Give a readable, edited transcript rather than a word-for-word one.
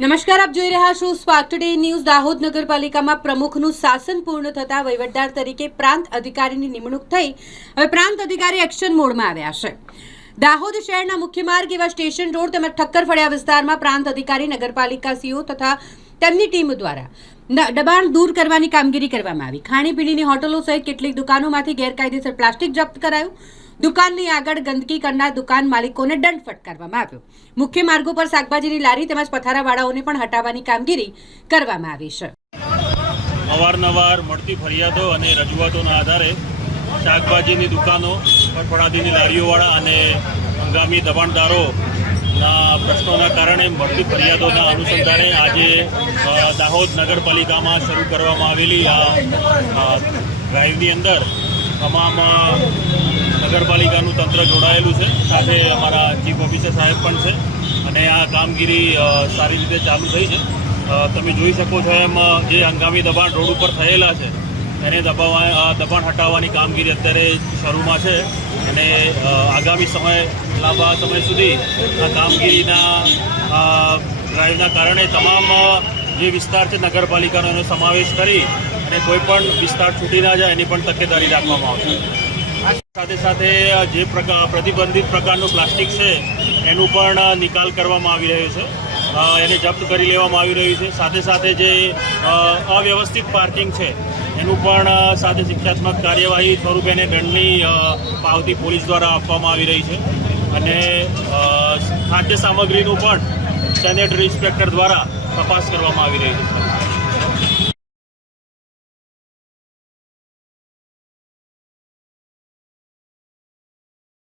નમસ્કાર, આપ જોઈ રહ્યા છો સ્પાર્ક ટુડે ન્યૂઝ। દાહોદ નગરપાલિકામાં પ્રમુખનું શાસન પૂર્ણ થતા વહીવટદાર તરીકે પ્રાંત અધિકારીની નિમણૂક થઈ હવે પ્રાંત અધિકારી એક્શન મોડમાં આવ્યા છે। દાહોદ શહેરના મુખ્ય માર્ગ એવા સ્ટેશન રોડ તેમજ ઠક્કર ફળિયા વિસ્તારમાં પ્રાંત અધિકારી નગરપાલિકા સીઓ તથા તેમની ટીમ દ્વારા દબાણ દૂર કરવાની કામગીરી કરવામાં આવી। ખાણીપીણીની હોટલો સહિત કેટલીક દુકાનોમાંથી ગેરકાયદેસર પ્લાસ્ટિક જપ્ત કરાયું। દુકાનની આગળ ગંદકી કરનાર દુકાન માલિકોને દંડ ફટકારવામાં આવ્યો। મુખ્ય માર્ગો પર શાકભાજીની લારી તેમજ પથારાવાળાઓને પણ હટાવવાની કામગીરી કરવામાં આવી છે। અવારનવાર મળતી ફરિયાદો અને રજૂઆતોના આધારે શાકભાજીની દુકાનો, ફળફળાદીની લારીઓવાળા અને હંગામી દબાણદારોના પ્રશ્નોના કારણે મળતી ફરિયાદોના અનુસંધાને આજે દાહોદ નગરપાલિકામાં શરૂ કરવામાં આવેલી આ ડ્રાઈવની અંદર તમામ નગરપાલિકાનું તંત્ર જોડાયેલું છે, સાથે અમારા ચીફ ઓફિસર સાહેબ પણ છે અને આ કામગીરી સારી રીતે ચાલુ થઈ છે। તમે જોઈ શકો છો એમ જે હંગામી દબાણ રોડ ઉપર થયેલા છે એને દબાણ હટાવવાની કામગીરી અત્યારે શરૂમાં છે અને આગામી લાંબા સમય સુધી આ કામગીરીના ડ્રાઈવના કારણે તમામ જે વિસ્તાર છે નગરપાલિકાનો એનો સમાવેશ કરી અને કોઈ પણ વિસ્તાર છૂટી ના જાય એની પણ તકેદારી રાખવામાં આવશે। સાથે સાથે જે પ્રતિબંધિત પ્રકારનું પ્લાસ્ટિક છે એનું પણ નિકાલ કરવામાં આવી રહ્યો છે, એને જપ્ત કરી લેવામાં આવી રહ્યું છે। સાથે સાથે જે અવ્યવસ્થિત પાર્કિંગ છે એનું પણ સાથે શિક્ષાત્મક કાર્યવાહી સ્વરૂપે એને દંડની પાવતી પોલીસ દ્વારા આપવામાં આવી રહી છે અને ખાદ્ય સામગ્રીનું પણ સેનેટરી ઇન્સ્પેક્ટર દ્વારા તપાસ કરવામાં આવી રહી છે।